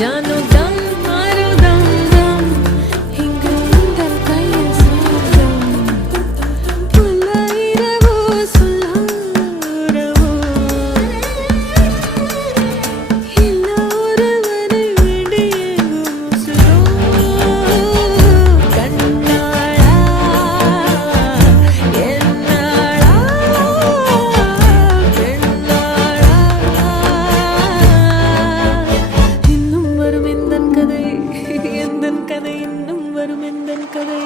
I'm not no வருமெந்தன் கதை